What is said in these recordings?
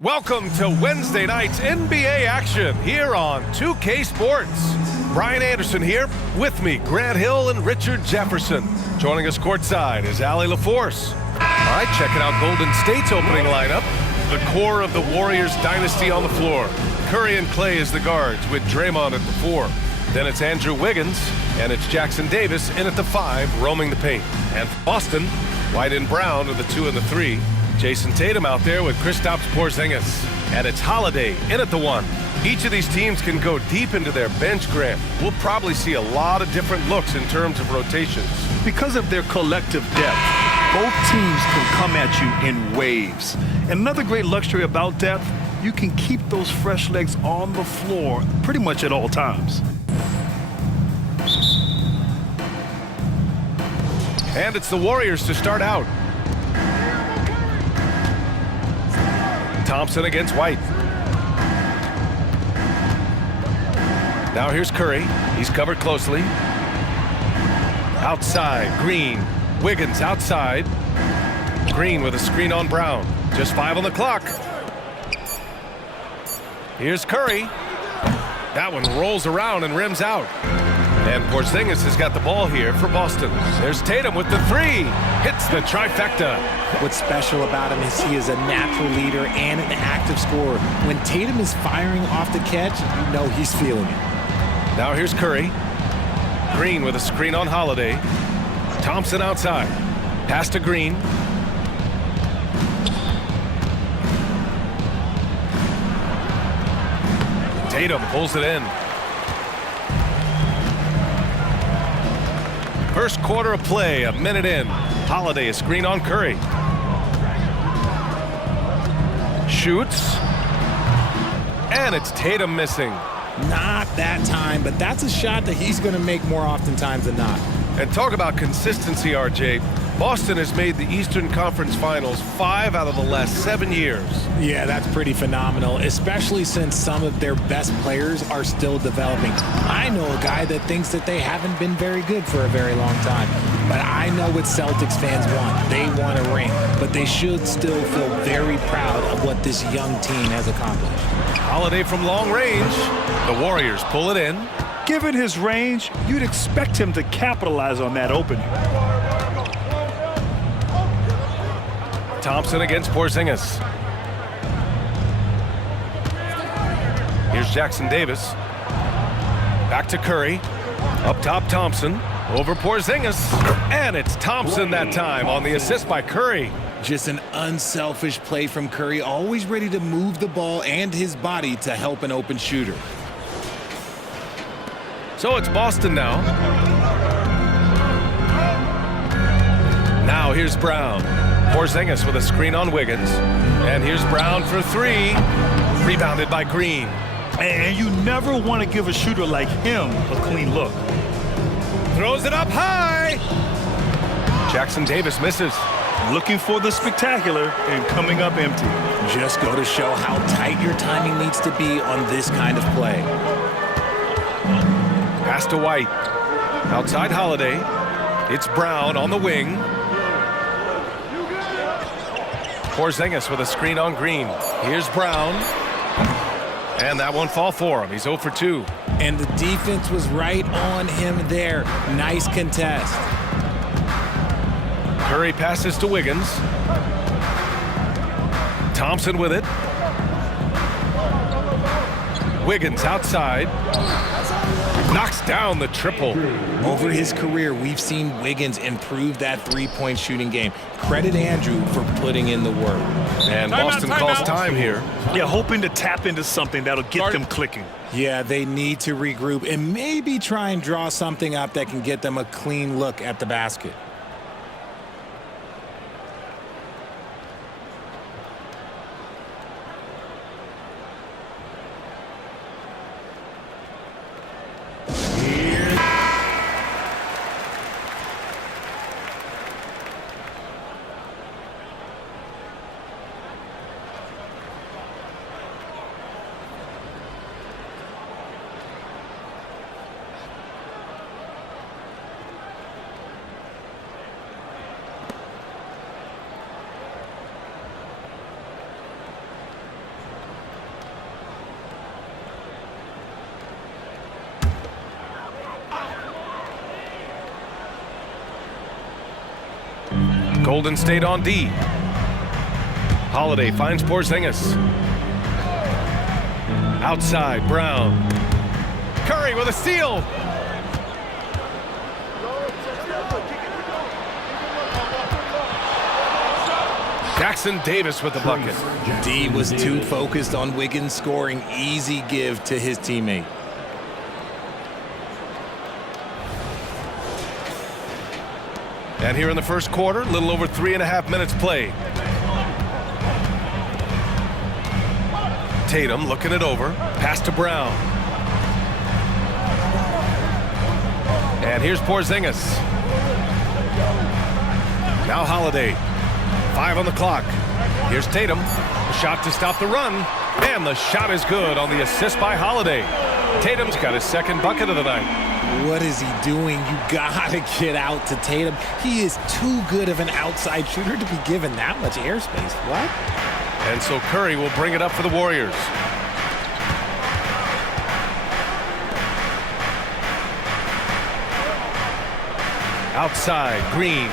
Welcome to Wednesday night's NBA action here on 2K Sports. Brian Anderson here, with me, Grant Hill and Richard Jefferson. Joining us courtside is Allie LaForce. All right, checking out Golden State's opening lineup. The core of the Warriors dynasty on the floor. Curry and Clay as the guards, with Draymond at the 4. Then it's Andrew Wiggins, and it's Jackson Davis in at the 5, roaming the paint. And for Boston, White and Brown are the 2 and the 3. Jayson Tatum out there with Kristaps Porzingis. And it's Holiday in at the 1. Each of these teams can go deep into their bench, Grant. We'll probably see a lot of different looks in terms of rotations. Because of their collective depth, both teams can come at you in waves. And another great luxury about depth, you can keep those fresh legs on the floor pretty much at all times. And it's the Warriors to start out. Thompson against White. Now here's Curry. He's covered closely. Outside, Green. Wiggins outside. Green with a screen on Brown. Just 5 on the clock. Here's Curry. That one rolls around and rims out. And Porzingis has got the ball here for Boston. There's Tatum with the 3. Hits the trifecta. What's special about him is he is a natural leader and an active scorer. When Tatum is firing off the catch, you know he's feeling it. Now here's Curry. Green with a screen on Holiday. Thompson outside. Pass to Green. Tatum pulls it in. First quarter of play, a minute in. Holiday, a screen on Curry. Shoots. And it's Tatum missing. Not that time, but that's a shot that he's going to make more oftentimes than not. And talk about consistency, RJ. Boston has made the Eastern Conference Finals 5 out of the last 7 years. Yeah, that's pretty phenomenal, especially since some of their best players are still developing. I know a guy that thinks that they haven't been very good for a very long time. But I know what Celtics fans want. They want a ring. But they should still feel very proud of what this young team has accomplished. Holiday from long range. The Warriors pull it in. Given his range, you'd expect him to capitalize on that opening. Thompson against Porzingis. Here's Jackson Davis. Back to Curry. Up top, Thompson. Over Porzingis. And it's Thompson that time on the assist by Curry. Just an unselfish play from Curry, always ready to move the ball and his body to help an open shooter. So it's Boston now. Now here's Brown. Porzingis with a screen on Wiggins. And here's Brown for 3. Rebounded by Green. And you never want to give a shooter like him a clean look. Throws it up high. Jackson Davis misses. Looking for the spectacular and coming up empty. Just go to show how tight your timing needs to be on this kind of play. Pass to White. Outside Holiday. It's Brown on the wing. Porzingis with a screen on Green. Here's Brown. And that won't fall for him. He's 0 for 2. And the defense was right on him there. Nice contest. Curry passes to Wiggins. Thompson with it. Wiggins outside. Knocks down the triple. Over his career, we've seen Wiggins improve that three-point shooting game. Credit Andrew for putting in the work. And Boston calls time here. Yeah, hoping to tap into something that'll get them clicking. Yeah, they need to regroup and maybe try and draw something up that can get them a clean look at the basket. Golden State on D. Holiday finds Porzingis. Outside, Brown. Curry with a steal. Jackson Davis with the bucket. D was too focused on Wiggins scoring. Easy give to his teammate. And here in the first quarter, a little over 3.5 minutes played. Tatum looking it over. Pass to Brown. And here's Porzingis. Now Holiday. 5 on the clock. Here's Tatum. A shot to stop the run. And the shot is good on the assist by Holiday. Tatum's got his second bucket of the night. What is he doing? You gotta get out to Tatum. He is too good of an outside shooter to be given that much airspace. What? And so Curry will bring it up for the Warriors. Outside, Green.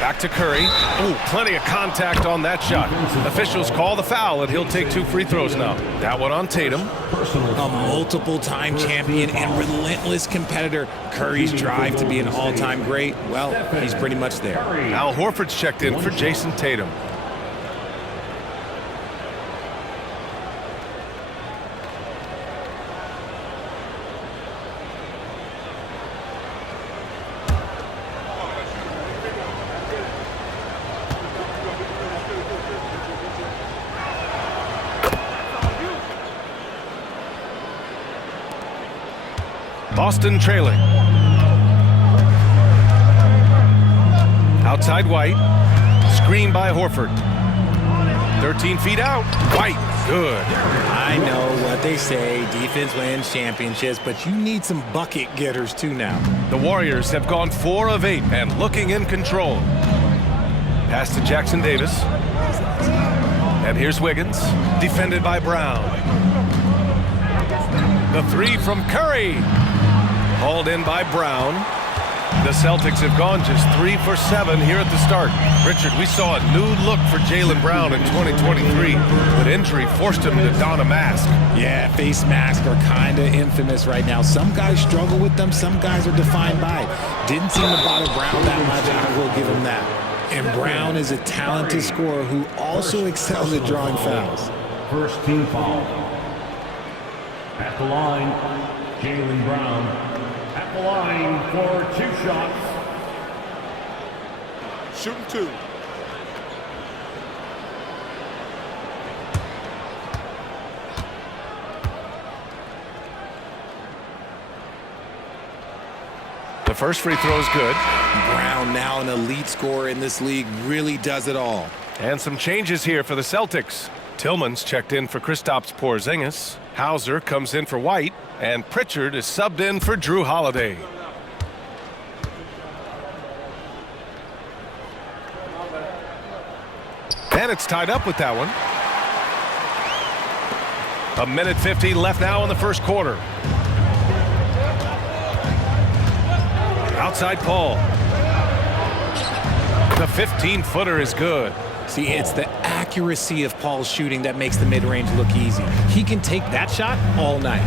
Back to Curry. Oh, plenty of contact on that shot. Officials call the foul, and he'll take 2 free throws now. That one on Tatum. A multiple-time champion and relentless competitor. Curry's drive to be an all-time great, well, he's pretty much there. Al Horford's checked in for Jayson Tatum. Boston trailing. Outside White. Screen by Horford. 13 feet out. White. Good. I know what they say. Defense wins championships, but you need some bucket getters too now. The Warriors have gone 4 of 8 and looking in control. Pass to Jackson Davis. And here's Wiggins. Defended by Brown. The 3 from Curry. Hauled in by Brown. The Celtics have gone just 3 for 7 here at the start. Richard, we saw a new look for Jaylen Brown in 2023, but injury forced him to don a mask. Yeah, face masks are kind of infamous right now. Some guys struggle with them, some guys are defined by it. Didn't seem to bother Brown that much, I will give him that. And Brown is a talented scorer who also excels at drawing fouls. First team foul. At the line, Jaylen Brown. At the line for 2 shots. Shooting 2. The first free throw is good. Brown, now an elite scorer in this league, really does it all. And some changes here for the Celtics. Tillman's checked in for Kristaps Porzingis. Hauser comes in for White. And Pritchard is subbed in for Drew Holiday. And it's tied up with that one. 1:50 left now in the first quarter. Outside Paul. The 15-footer is good. See, it's the accuracy accuracy of Paul's shooting that makes the mid-range look easy. He can take that shot all night.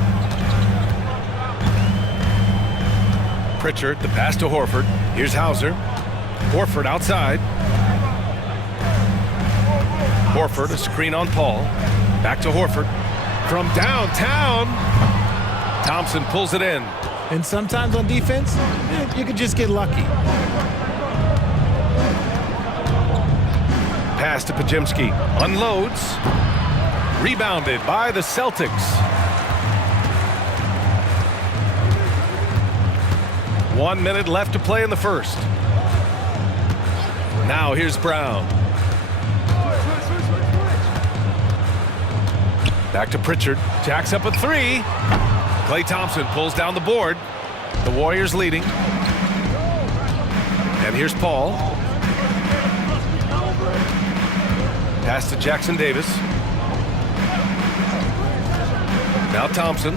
Pritchard, the pass to Horford. Here's Hauser. Horford outside. Horford, a screen on Paul. Back to Horford. From downtown, Thompson pulls it in. And sometimes on defense, you can just get lucky. Pass to Podziemski. Unloads. Rebounded by the Celtics. 1 minute left to play in the first. Now here's Brown. Back to Pritchard. Jacks up a three. Klay Thompson pulls down the board. The Warriors leading. And here's Paul. Pass to Jackson Davis. Now Thompson.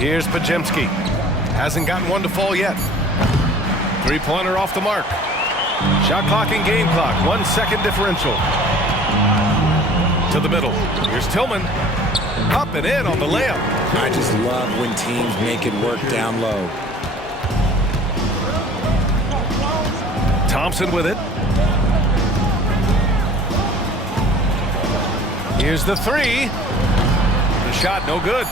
Here's Podziemski. Hasn't gotten one to fall yet. Three-pointer off the mark. Shot clock and game clock. 1 second differential. To the middle. Here's Tillman. Up and in on the layup. I just love when teams make it work down low. Thompson with it. Here's the three. The shot no good.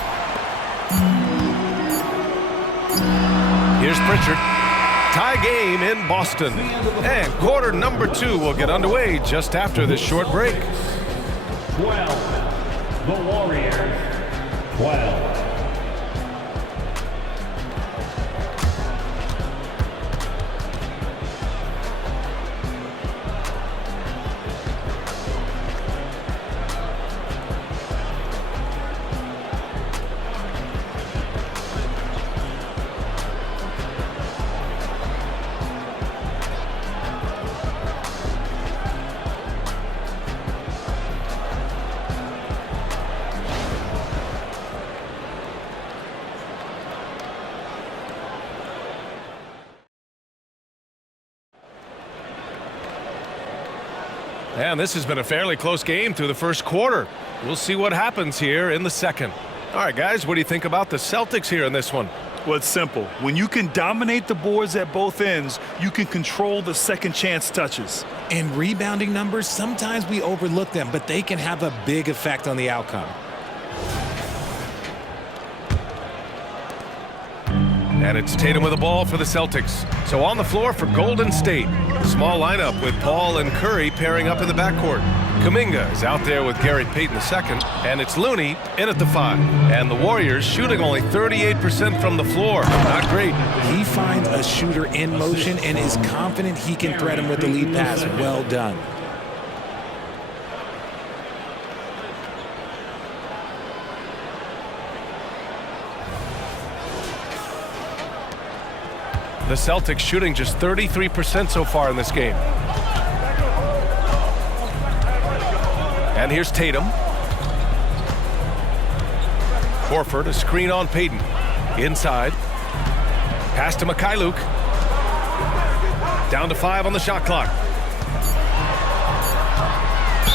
Here's Pritchard. Tie game in Boston. And quarter number 2 will get underway just after this short break. 12. The Warriors. 12. And this has been a fairly close game through the first quarter. We'll see what happens here in the second. All right, guys, what do you think about the Celtics here in this one? Well, it's simple. When you can dominate the boards at both ends, you can control the second chance touches. In rebounding numbers, sometimes we overlook them, but they can have a big effect on the outcome. And it's Tatum with the ball for the Celtics. So on the floor for Golden State. Small lineup with Paul and Curry pairing up in the backcourt. Kuminga is out there with Gary Payton II. And it's Looney in at the 5. And the Warriors shooting only 38% from the floor. Not great. He finds a shooter in motion and is confident he can thread him with the lead pass. Well done. The Celtics shooting just 33% so far in this game. And here's Tatum. Horford, a screen on Payton. Inside. Pass to Mikhailuk. Down to 5 on the shot clock.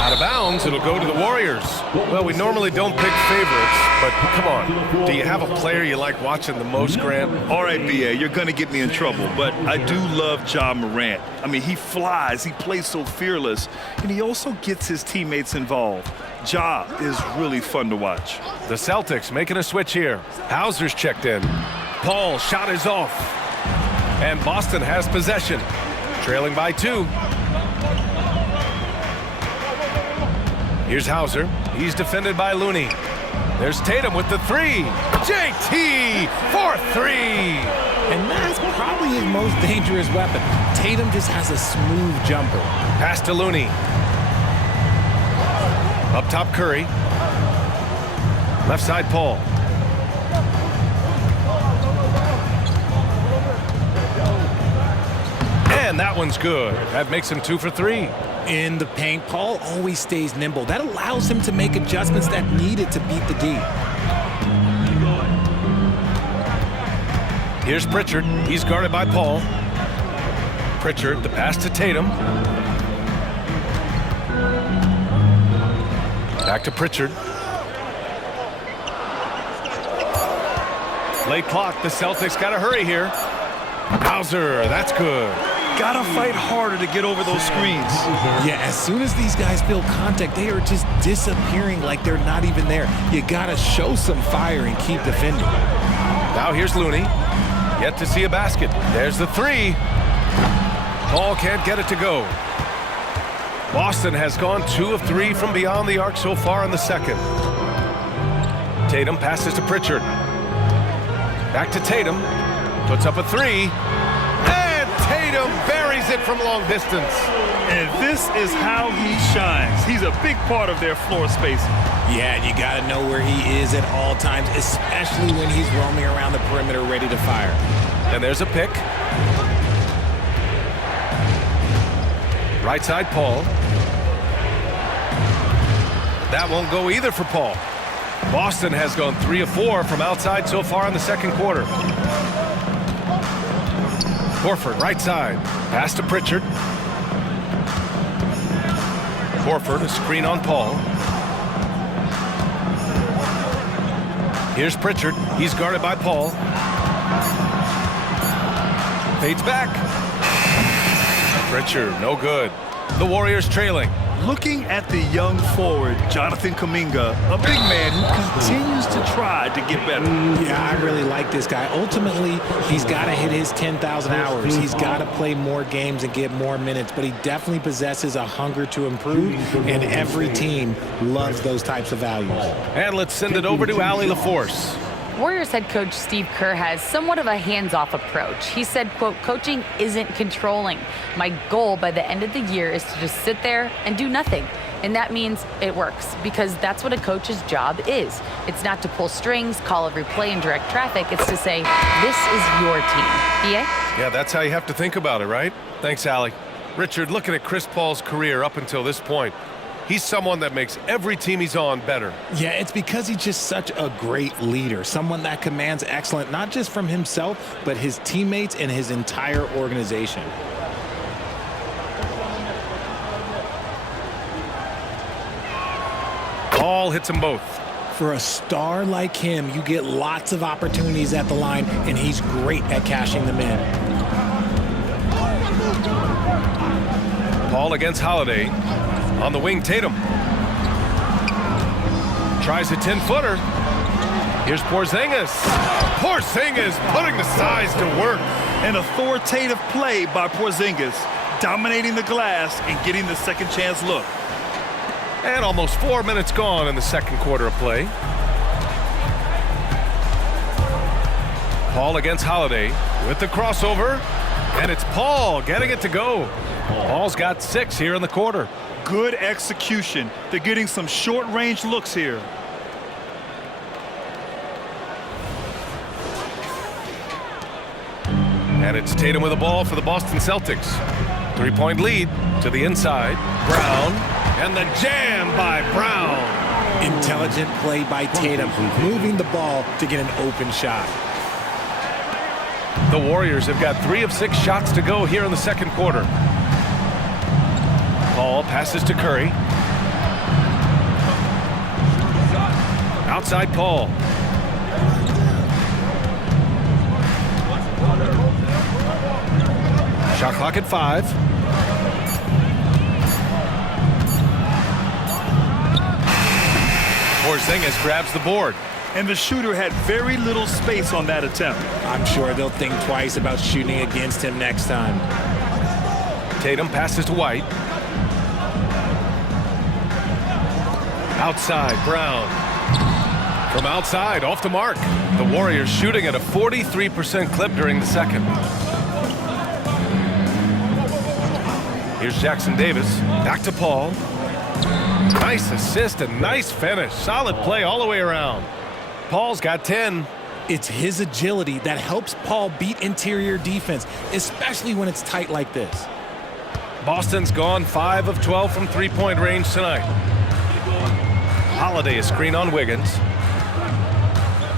Out of bounds, it'll go to the Warriors. Well, we normally don't pick favorites, but come on. Do you have a player you like watching the most, Grant? All right, B.A., you're going to get me in trouble, but I do love Ja Morant. I mean, he flies, he plays so fearless, and he also gets his teammates involved. Ja is really fun to watch. The Celtics making a switch here. Hauser's checked in. Paul shot is off. And Boston has possession. Trailing by 2. Here's Hauser. He's defended by Looney. There's Tatum with the 3. JT for 3. And that's probably his most dangerous weapon. Tatum just has a smooth jumper. Pass to Looney. Up top Curry. Left side Paul. And that one's good. That makes him 2 for 3. In the paint, Paul always stays nimble. That allows him to make adjustments that needed to beat the D. Here's Pritchard. He's guarded by Paul. Pritchard, the pass to Tatum. Back to Pritchard. Late clock, the Celtics got to hurry here. Hauser, that's good. Gotta fight harder to get over those screens. Yeah, as soon as these guys feel contact, they are just disappearing like they're not even there. You gotta show some fire and keep defending. Now here's Looney. Yet to see a basket. There's the three. Paul can't get it to go. Boston has gone 2 of 3 from beyond the arc so far in the second. Tatum passes to Pritchard. Back to Tatum. Puts up a three. And Tatum buries it from long distance. And this is how he shines. He's a big part of their floor space. Yeah, and you got to know where he is at all times, especially when he's roaming around the perimeter ready to fire. And there's a pick. Right side, Paul. That won't go either for Paul. Boston has gone 3 of 4 from outside so far in the second quarter. Horford, right side. Pass to Pritchard. Horford, a screen on Paul. Here's Pritchard. He's guarded by Paul. Fades back. Pritchard, no good. The Warriors trailing. Looking at the young forward, Jonathan Kuminga, a big man who continues to try to get better. Yeah, I really like this guy. Ultimately, he's got to hit his 10,000 hours. He's got to play more games and get more minutes, but he definitely possesses a hunger to improve, and every team loves those types of values. And let's send it over to Allie LaForce. Warriors head coach Steve Kerr has somewhat of a hands-off approach. He said, quote, coaching isn't controlling. My goal by the end of the year is to just sit there and do nothing. And that means it works, because that's what a coach's job is. It's not to pull strings, call every play, and direct traffic. It's to say, this is your team. BA? Yeah, that's how you have to think about it, right? Thanks, Allie. Richard, looking at Chris Paul's career up until this point, he's someone that makes every team he's on better. Yeah, it's because he's just such a great leader, someone that commands excellence, not just from himself, but his teammates and his entire organization. Paul hits them both. For a star like him, you get lots of opportunities at the line, and he's great at cashing them in. Paul against Holiday. On the wing, Tatum. Tries a 10-footer. Here's Porzingis. Porzingis putting the size to work. An authoritative play by Porzingis, dominating the glass and getting the second chance look. And almost 4 minutes gone in the second quarter of play. Paul against Holiday with the crossover. And it's Paul getting it to go. Paul's got 6 here in the quarter. Good execution. They're getting some short-range looks here. And it's Tatum with the ball for the Boston Celtics. 3-point lead to the inside. Brown. And the jam by Brown. Intelligent play by Tatum, moving the ball to get an open shot. The Warriors have got 3 of 6 shots to go here in the second quarter. Paul passes to Curry. Outside Paul. Shot clock at 5. Porzingis grabs the board. And the shooter had very little space on that attempt. I'm sure they'll think twice about shooting against him next time. Tatum passes to White. Outside, Brown. From outside, off the mark. The Warriors shooting at a 43% clip during the second. Here's Jackson Davis. Back to Paul. Nice assist and nice finish. Solid play all the way around. Paul's got 10. It's his agility that helps Paul beat interior defense, especially when it's tight like this. Boston's gone 5 of 12 from 3-point range tonight. Holiday, a screen on Wiggins.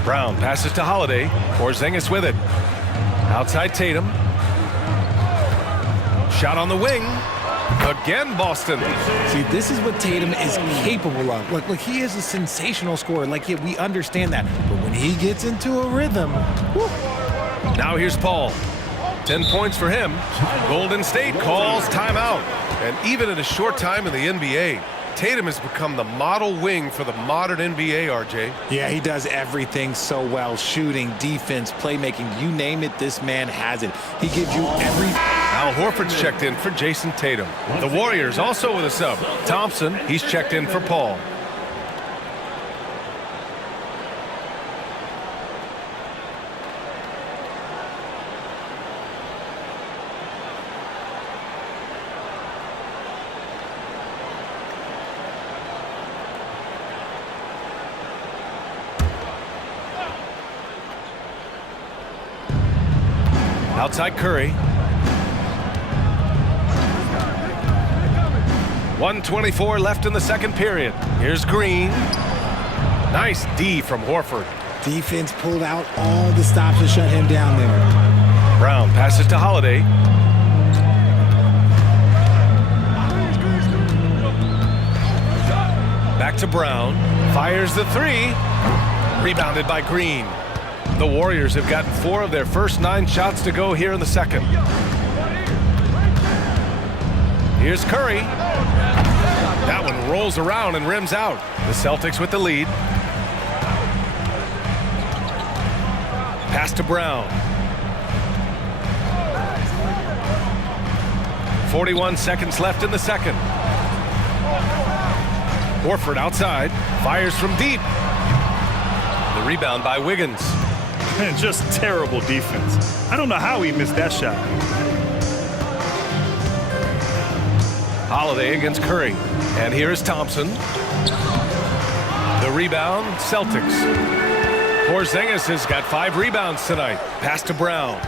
Brown passes to Holiday. Porzingis with it. Outside Tatum. Shot on the wing. Again, Boston. See, this is what Tatum is capable of. Look, he is a sensational scorer. Like, yeah, we understand that. But when he gets into a rhythm, whew. Now here's Paul. 10 points for him. Golden State calls timeout. And even in a short time in the NBA, Tatum has become the model wing for the modern NBA, RJ. Yeah, he does everything so well. Shooting, defense, playmaking, you name it, this man has it. He gives you every... Al Horford's checked in for Jayson Tatum. The Warriors also with a sub. Thompson, he's checked in for Paul. Outside Curry. 1:24 left in the second period. Here's Green. Nice D from Horford. Defense pulled out all the stops to shut him down there. Brown passes to Holiday. Back to Brown. Fires the three. Rebounded by Green. The Warriors have gotten 4 of their first 9 shots to go here in the second. Here's Curry. That one rolls around and rims out. The Celtics with the lead. Pass to Brown. 41 seconds left in the second. Horford outside. Fires from deep. The rebound by Wiggins. And just terrible defense. I don't know how he missed that shot. Holiday against Curry. And here is Thompson. The rebound, Celtics. Porzingis has got 5 rebounds tonight. Pass to Brown.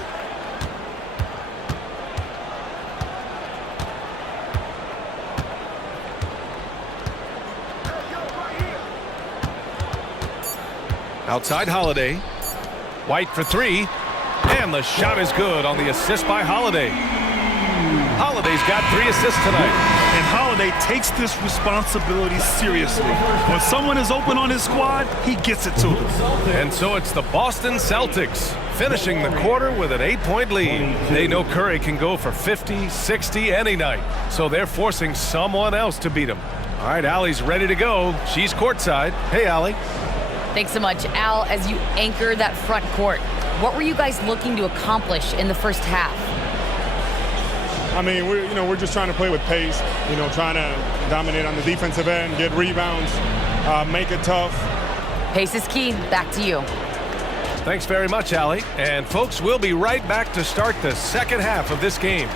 Outside Holiday. White for 3. And the shot is good on the assist by Holiday. Holiday's got 3 assists tonight. And Holiday takes this responsibility seriously. When someone is open on his squad, he gets it to them. And so it's the Boston Celtics finishing the quarter with an 8-point lead. They know Curry can go for 50, 60 any night. So they're forcing someone else to beat him. All right, Allie's ready to go. She's courtside. Hey, Allie. Thanks so much, Al. As you anchor that front court, what were you guys looking to accomplish in the first half? I mean, we're just trying to play with pace, trying to dominate on the defensive end, get rebounds, make it tough. Pace is key. Back to you. Thanks very much, Allie. And folks, we'll be right back to start the second half of this game.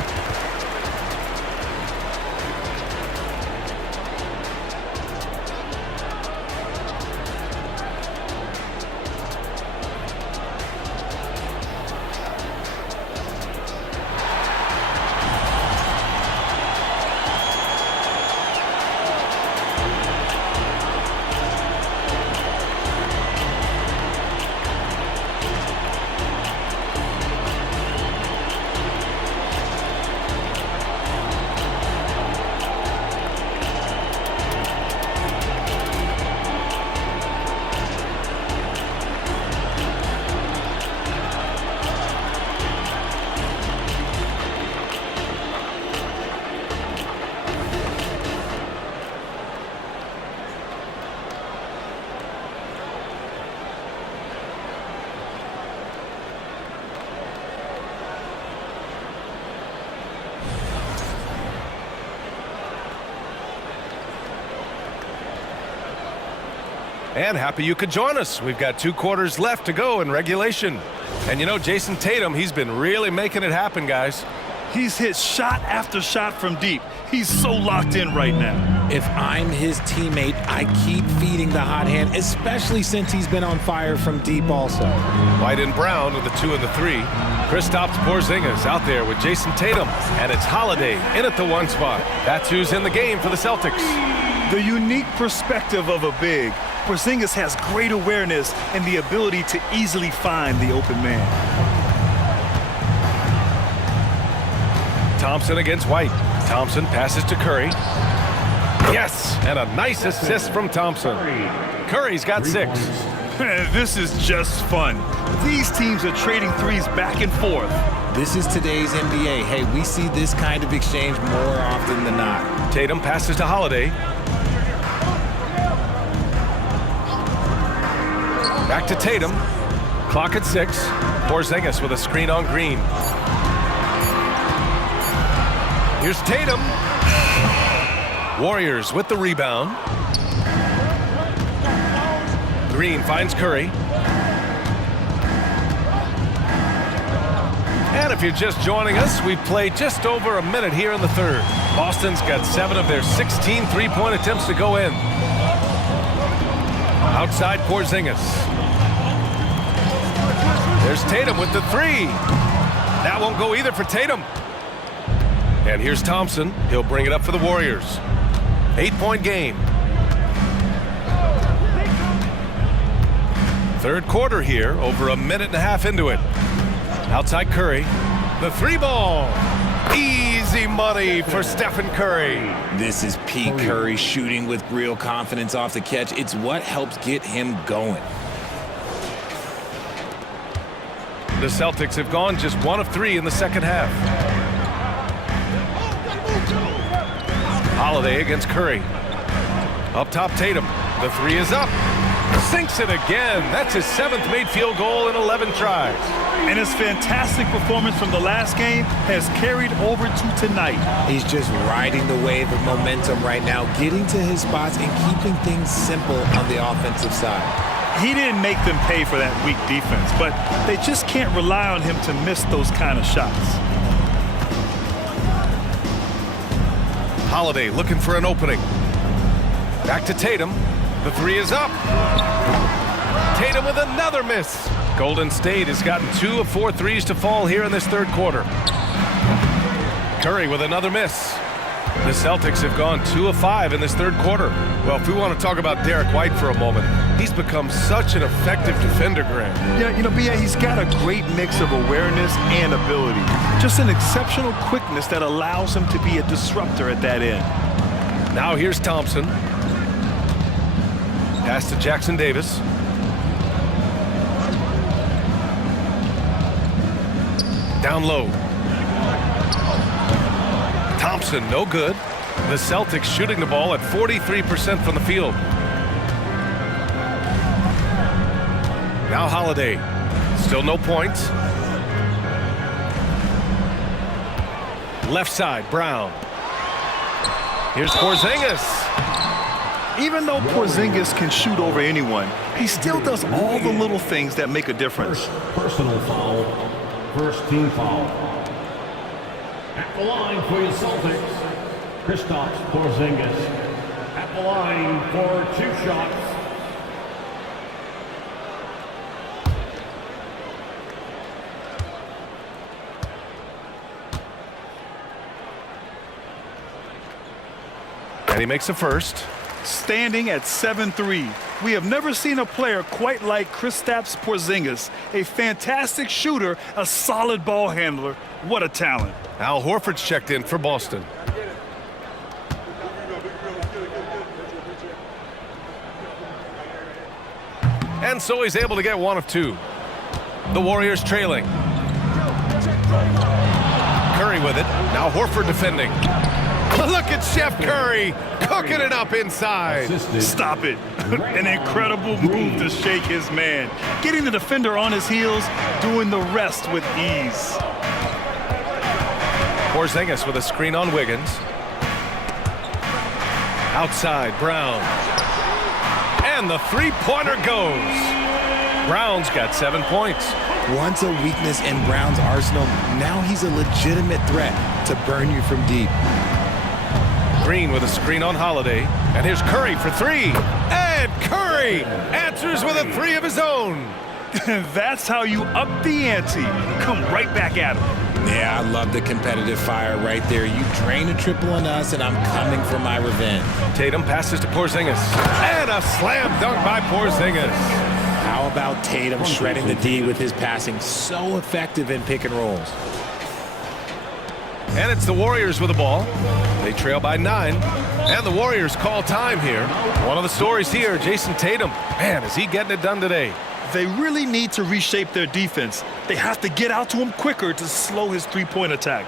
And happy you could join us. We've got 2 quarters left to go in regulation. And Jayson Tatum, he's been really making it happen, guys. He's hit shot after shot from deep. He's so locked in right now. If I'm his teammate, I keep feeding the hot hand, especially since he's been on fire from deep also. White and Brown with the 2 and the 3. Kristaps Porzingis out there with Jayson Tatum. And it's Holiday in at the 1 spot. That's who's in the game for the Celtics. The unique perspective of a big. Porzingis has great awareness and the ability to easily find the open man. Thompson against White. Thompson passes to Curry. Yes, and a nice assist from Thompson. Curry's got 6. This is just fun. These teams are trading threes back and forth. This is today's NBA. Hey, we see this kind of exchange more often than not. Tatum passes to Holiday. Back to Tatum. Clock at 6. Porzingis with a screen on Green. Here's Tatum. Warriors with the rebound. Green finds Curry. And if you're just joining us, we've played just over a minute here in the third. Boston's got 7 of their 16 three-point attempts to go in. Outside Porzingis. There's Tatum with the 3. That won't go either for Tatum. And here's Thompson. He'll bring it up for the Warriors. 8-point game. Third quarter here, over a minute and a half into it. Outside Curry. The 3 ball. Easy money for Stephen Curry. This is Pete Curry shooting with real confidence off the catch. It's what helps get him going. The Celtics have gone just 1 of 3 in the second half. Holiday against Curry. Up top, Tatum. The 3 is up. Sinks it again. That's his 7th made field goal in 11 tries. And his fantastic performance from the last game has carried over to tonight. He's just riding the wave of momentum right now, getting to his spots and keeping things simple on the offensive side. He didn't make them pay for that weak defense, but they just can't rely on him to miss those kind of shots. Holiday looking for an opening. Back to Tatum. The 3 is up. Tatum with another miss. Golden State has gotten 2 of 4 threes to fall here in this third quarter. Curry with another miss. The Celtics have gone 2 of 5 in this third quarter. Well, if we want to talk about Derek White for a moment, he's become such an effective defender, Grant. Yeah, B.A., he's got a great mix of awareness and ability. Just an exceptional quickness that allows him to be a disruptor at that end. Now here's Thompson. Pass to Jackson Davis. Down low. Thompson, no good. The Celtics shooting the ball at 43% from the field. Now Holiday. Still no points. Left side, Brown. Here's Porzingis. Even though Porzingis can shoot over anyone, he still does all the little things that make a difference. Personal foul. First team foul. At the line for the Celtics, Kristaps Porzingis. At the line for 2 shots. And he makes a first. Standing at 7-3, we have never seen a player quite like Kristaps Porzingis. A fantastic shooter, a solid ball handler. What a talent. Al Horford's checked in for Boston. And so he's able to get 1 of 2. The Warriors trailing. Curry with it. Now Horford defending. Look at Steph Curry cooking it up inside. Stop it. An incredible move to shake his man. Getting the defender on his heels, doing the rest with ease. Porzingis with a screen on Wiggins. Outside, Brown. And the 3-pointer goes. Brown's got 7 points. Once a weakness in Brown's arsenal, now he's a legitimate threat to burn you from deep. Green with a screen on Holiday. And here's Curry for 3. And Curry answers with a 3 of his own. That's how you up the ante. Come right back at him. Yeah, I love the competitive fire right there. You drain a triple on us, and I'm coming for my revenge. Tatum passes to Porzingis. And a slam dunk by Porzingis. How about Tatum shredding the D with his passing? So effective in pick and rolls. And it's the Warriors with the ball. They trail by 9. And the Warriors call time here. One of the stories here, Jayson Tatum. Man, is he getting it done today? They really need to reshape their defense. They have to get out to him quicker to slow his three-point attack.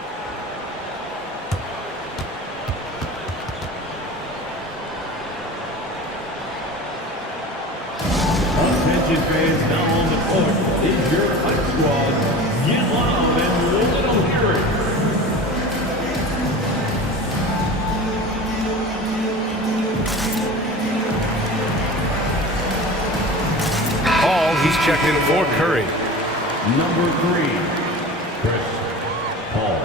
Attention fans, now on the court is your hype squad. Get loud and let them hear it. Paul, he's checked in for Curry. Number 3, Chris Paul.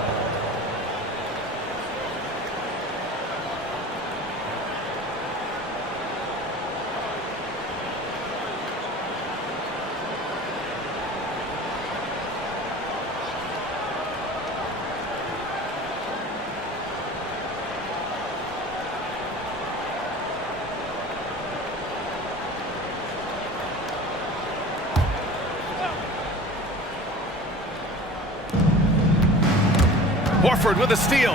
Horford with a steal.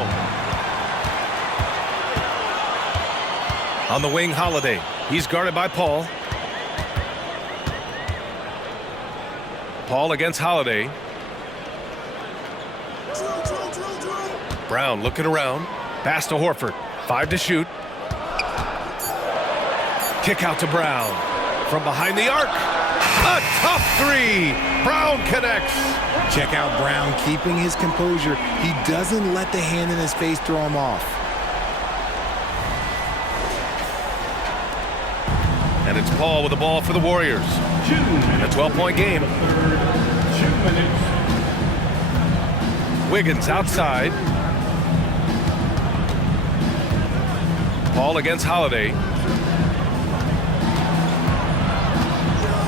On the wing, Holiday. He's guarded by Paul. Paul against Holiday. Brown looking around. Pass to Horford. 5 to shoot. Kick out to Brown. From behind the arc. A tough 3. Brown connects. Check out Brown keeping his composure. He doesn't let the hand in his face throw him off. And it's Paul with the ball for the Warriors. A 12-point game. 2 minutes. Wiggins outside. Paul against Holiday.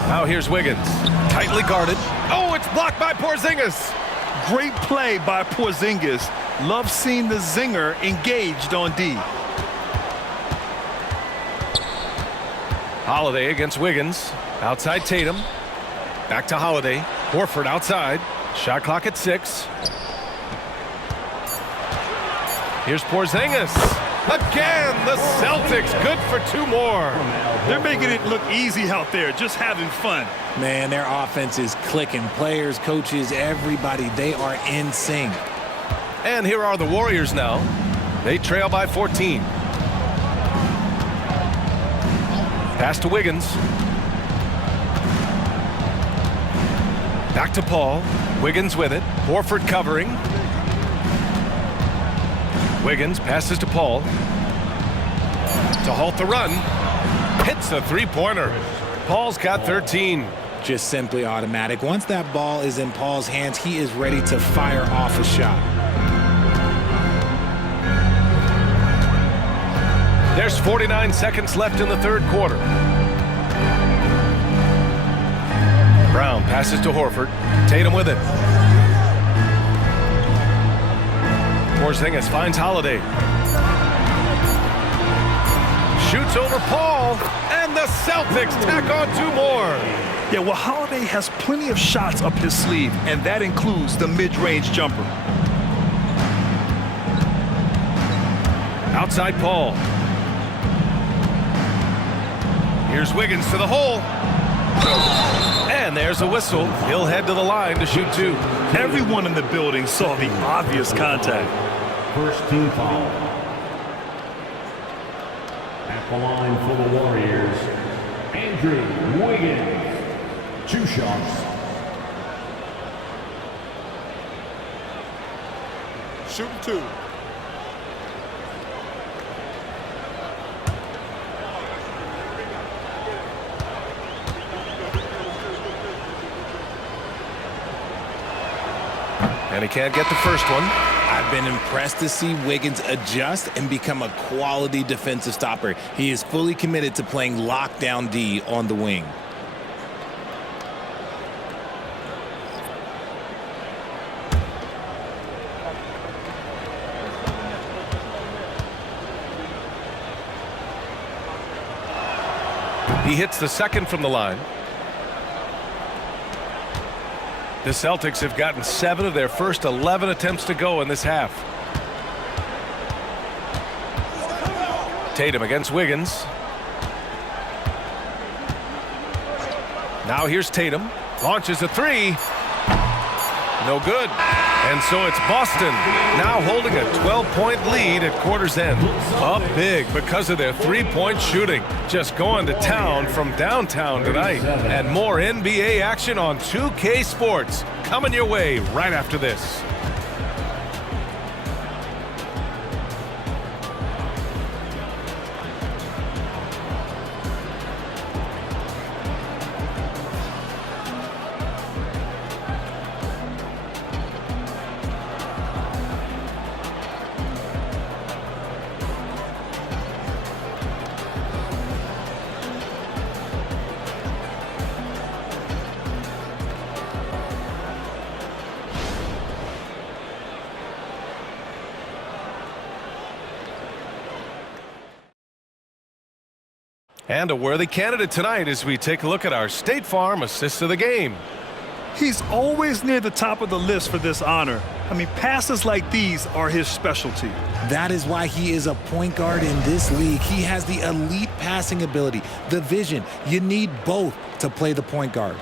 Now here's Wiggins. Tightly guarded. Oh, it's blocked by Porzingis. Great play by Porzingis. Love seeing the zinger engaged on D. Holiday against Wiggins. Outside Tatum. Back to Holiday. Horford outside. Shot clock at 6. Here's Porzingis. Again, the Celtics good for 2 more. They're making it look easy out there, just having fun. Man, their offense is clicking. Players, coaches, everybody, they are in sync. And here are the Warriors now. They trail by 14. Pass to Wiggins. Back to Paul. Wiggins with it. Horford covering. Wiggins passes to Paul. To halt the run. Hits a 3-pointer. Paul's got 13. Just simply automatic. Once that ball is in Paul's hands, he is ready to fire off a shot. There's 49 seconds left in the 3rd quarter. Brown passes to Horford. Tatum with it. Porzingis finds Holiday. Shoots over Paul, and the Celtics tack on 2 more. Yeah, well, Holiday has plenty of shots up his sleeve, and that includes the mid-range jumper. Outside Paul. Here's Wiggins to the hole. And there's a whistle. He'll head to the line to shoot 2. Everyone in the building saw the obvious contact. First team foul. At the line for the Warriors, Andrew Wiggins. 2 shots. Shooting 2. And he can't get the first one. I've been impressed to see Wiggins adjust and become a quality defensive stopper. He is fully committed to playing lockdown D on the wing. He hits the second from the line. The Celtics have gotten 7 of their first 11 attempts to go in this half. Tatum against Wiggins. Now here's Tatum. Launches a three. No good. And so it's Boston now holding a 12-point lead at quarter's end. Up big because of their three-point shooting. Just going to town from downtown tonight. And more NBA action on 2K Sports coming your way right after this. And a worthy candidate tonight as we take a look at our State Farm Assist of the Game. He's always near the top of the list for this honor. I mean, passes like these are his specialty. That is why he is a point guard in this league. He has the elite passing ability, the vision. You need both to play the point guard.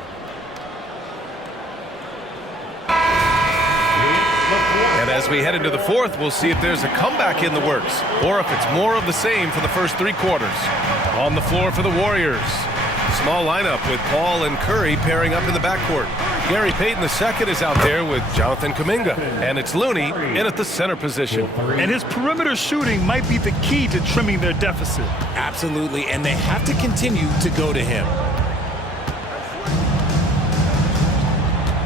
And as we head into the fourth, we'll see if there's a comeback in the works or if it's more of the same for the first three quarters. On the floor for the Warriors. Small lineup with Paul and Curry pairing up in the backcourt. Gary Payton II is out there with Jonathan Kuminga. And it's Looney in at the center position. And his perimeter shooting might be the key to trimming their deficit. Absolutely, and they have to continue to go to him.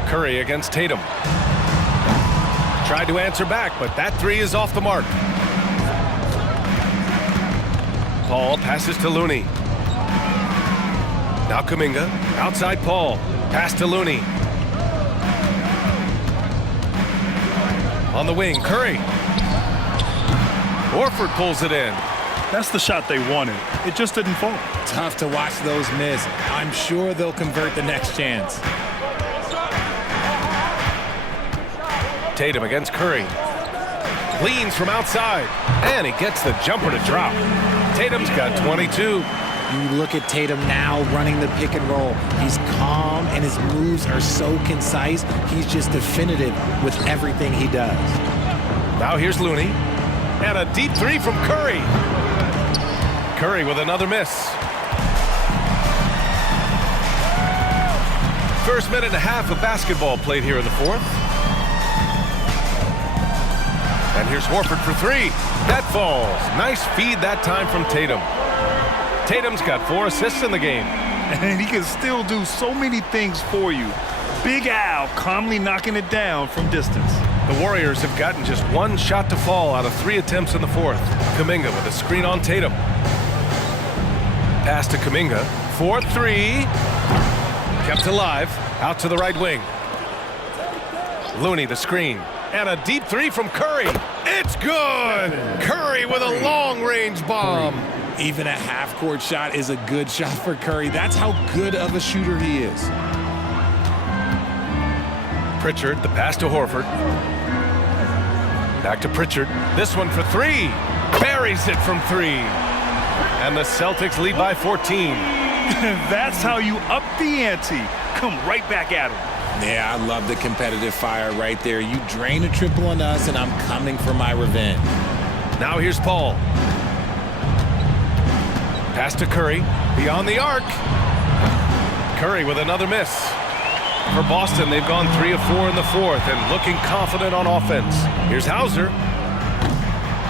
Curry against Tatum. Tried to answer back, but that three is off the mark. Paul passes to Looney. Now Kuminga, outside Paul. Pass to Looney. On the wing, Curry. Horford pulls it in. That's the shot they wanted. It just didn't fall. Tough to watch those miss. I'm sure they'll convert the next chance. Tatum against Curry. Leans from outside. And he gets the jumper to drop. Tatum's got 22. You look at Tatum now running the pick and roll. He's calm and his moves are so concise. He's just definitive with everything he does. Now here's Looney. And a deep three from Curry. Curry with another miss. First minute and a half of basketball played here in the fourth. And here's Horford for three. That falls. Nice feed that time from Tatum. Tatum's got 4 assists in the game. And he can still do so many things for you. Big Al calmly knocking it down from distance. The Warriors have gotten just 1 shot to fall out of 3 attempts in the fourth. Kuminga with a screen on Tatum. Pass to Kuminga. 4-3. Kept alive. Out to the right wing. Looney the screen. And a deep three from Curry. It's good! Curry with a long-range bomb. Even a half-court shot is a good shot for Curry. That's how good of a shooter he is. Pritchard, the pass to Horford. Back to Pritchard. This one for 3. Buries it from 3. And the Celtics lead by 14. That's how you up the ante. Come right back at him. Yeah, I love the competitive fire right there. You drain a triple on us, and I'm coming for my revenge. Now here's Paul. Pass to Curry. Beyond the arc. Curry with another miss. For Boston, they've gone 3 of 4 in the fourth and looking confident on offense. Here's Hauser.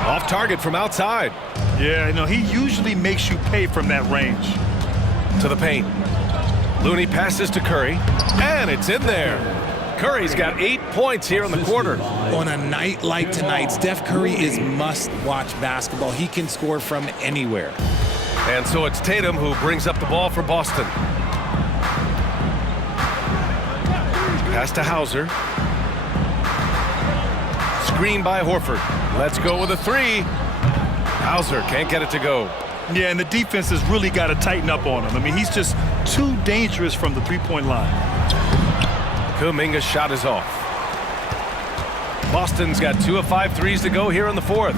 Off target from outside. Yeah, you know, he usually makes you pay from that range. To the paint. Looney passes to Curry, and it's in there. Curry's got 8 points here in the quarter. On a night like tonight, Steph Curry is must-watch basketball. He can score from anywhere. And so it's Tatum who brings up the ball for Boston. Pass to Hauser. Screen by Horford. Let's go with a 3. Hauser can't get it to go. Yeah, and the defense has really got to tighten up on him. I mean, he's just too dangerous from the three-point line. Kuminga's shot is off. Boston's got 2 of 5 threes to go here in the fourth.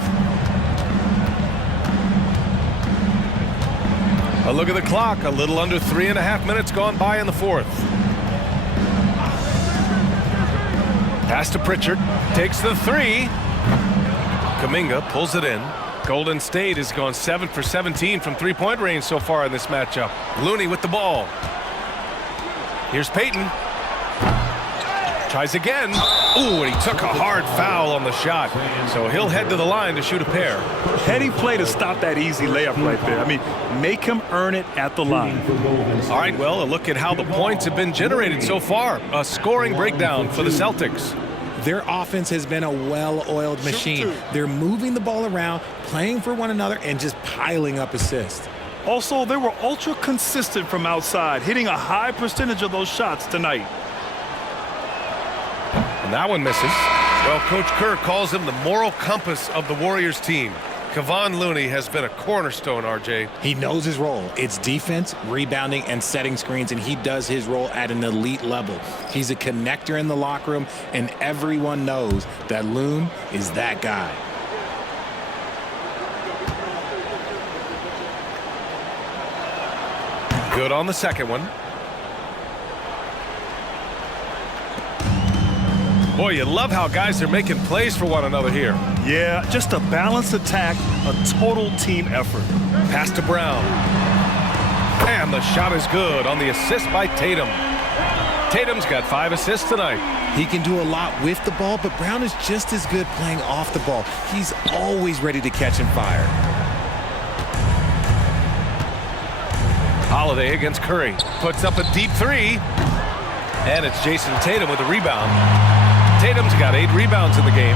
A look at the clock. A little under 3.5 minutes gone by in the fourth. Pass to Pritchard. Takes the three. Kuminga pulls it in. Golden State has gone 7 for 17 from three-point range so far in this matchup. Looney with the ball. Here's Payton. Tries again. Ooh, and he took a hard foul on the shot. So he'll head to the line to shoot a pair. Heady play to stop that easy layup right there. I mean, make him earn it at the line. All right, well, a look at how the points have been generated so far. A scoring breakdown for the Celtics. Their offense has been a well-oiled machine. They're moving the ball around, playing for one another, and just piling up assists. Also, they were ultra consistent from outside, hitting a high percentage of those shots tonight. And that one misses. Well, Coach Kerr calls him the moral compass of the Warriors team. Kevon Looney has been a cornerstone, RJ. He knows his role. It's defense, rebounding, and setting screens, and he does his role at an elite level. He's a connector in the locker room, and everyone knows that Loon is that guy. Good on the second one. Boy, you love how guys are making plays for one another here. Yeah, just a balanced attack, a total team effort. Pass to Brown. And the shot is good on the assist by Tatum. Tatum's got 5 assists tonight. He can do a lot with the ball, but Brown is just as good playing off the ball. He's always ready to catch and fire. Holiday against Curry. Puts up a deep three. And it's Jayson Tatum with a rebound. Tatum's got 8 rebounds in the game.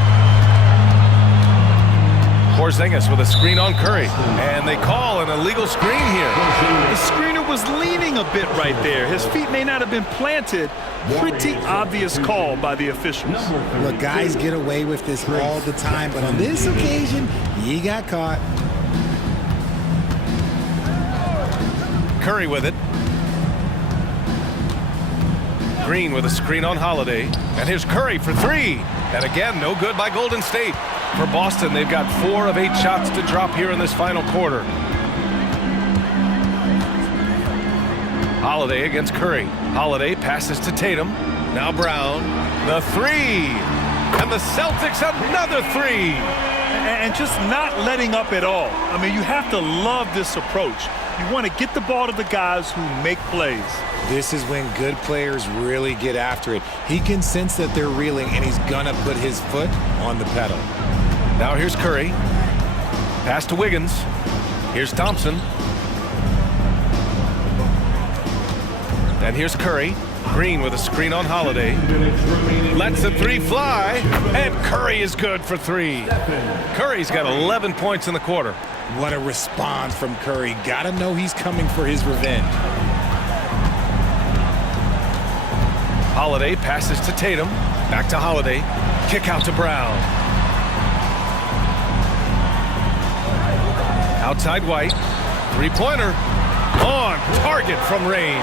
Porzingis with a screen on Curry. And they call an illegal screen here. The screener was leaning a bit right there. His feet may not have been planted. Pretty obvious call by the officials. Look, guys get away with this all the time, but on this occasion, he got caught. Curry with it. Green with a screen on Holiday. And here's Curry for 3. And again, no good by Golden State. For Boston, they've got 4 of 8 shots to drop here in this final quarter. Holiday against Curry. Holiday passes to Tatum. Now Brown. The 3. And the Celtics another 3. And just not letting up at all. I mean, you have to love this approach. You want to get the ball to the guys who make plays. This is when good players really get after it. He can sense that they're reeling, and he's gonna put his foot on the pedal. Now here's Curry. Pass to Wiggins. Here's Thompson. And here's Curry. Green with a screen on Holiday. Lets the 3 fly. And Curry is good for 3. Curry's got 11 points in the quarter. What a response from Curry. Gotta know he's coming for his revenge. Holiday passes to Tatum. Back to Holiday. Kick out to Brown. Outside White. 3-pointer. On target from range.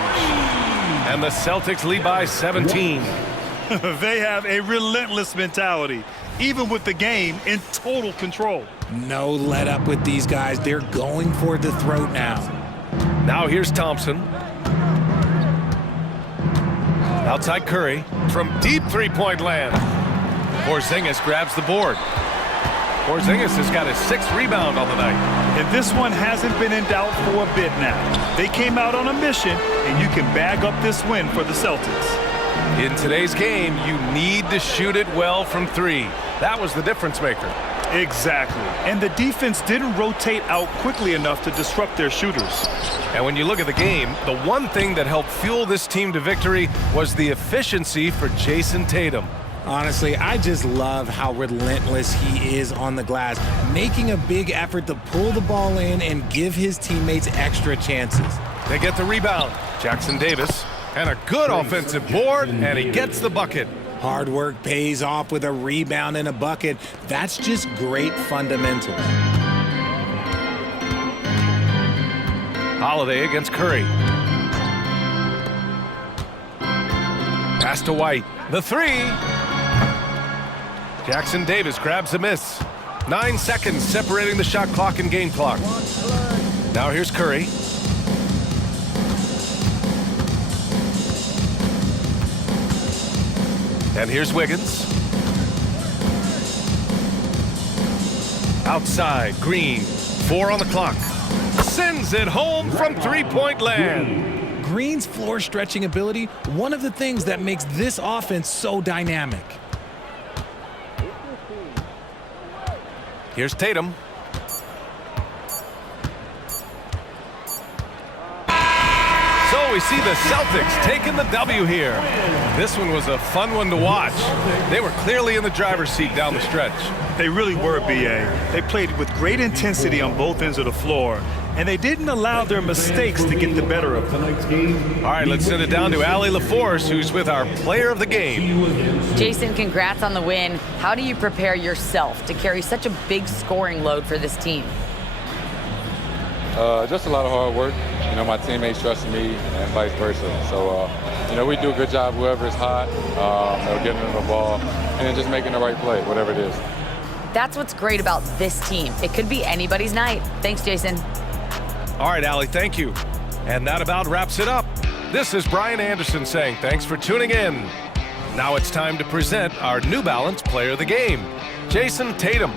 And the Celtics lead by 17. They have a relentless mentality, even with the game in total control. No let up with these guys. They're going for the throat now. Now here's Thompson. Outside Curry from deep 3-point land. Porzingis grabs the board. Porzingis has got his 6th rebound on the night. And this one hasn't been in doubt for a bit now. They came out on a mission, and you can bag up this win for the Celtics. In today's game, you need to shoot it well from 3. That was the difference maker. Exactly. And the defense didn't rotate out quickly enough to disrupt their shooters. And when you look at the game, the one thing that helped fuel this team to victory was the efficiency for Jayson Tatum. Honestly, I just love how relentless he is on the glass, making a big effort to pull the ball in and give his teammates extra chances. They get the rebound. Jackson Davis. And a good offensive board, and he gets the bucket. Hard work pays off with a rebound and a bucket. That's just great fundamentals. Holiday against Curry. Pass to White. The 3. Jackson Davis grabs a miss. 9 seconds separating the shot clock and game clock. Now here's Curry. And here's Wiggins. Outside, Green. 4 on the clock. Sends it home from three-point land. Green's floor stretching ability, one of the things that makes this offense so dynamic. Here's Tatum. So we see the Celtics taking the W here. This one was a fun one to watch. They were clearly in the driver's seat down the stretch. They really were, B.A. They played with great intensity on both ends of the floor, and they didn't allow their mistakes to get the better of them. All right, let's send it down to Allie LaForce, who's with our player of the game. Jason, congrats on the win. How do you prepare yourself to carry such a big scoring load for this team? Just a lot of hard work. You know, my teammates trusting me and vice versa. So, you know, we do a good job, whoever is hot, getting them the ball, and then just making the right play, whatever it is. That's what's great about this team. It could be anybody's night. Thanks, Jason. All right, Allie, thank you. And that about wraps it up. This is Brian Anderson saying thanks for tuning in. Now it's time to present our New Balance player of the game, Jayson Tatum.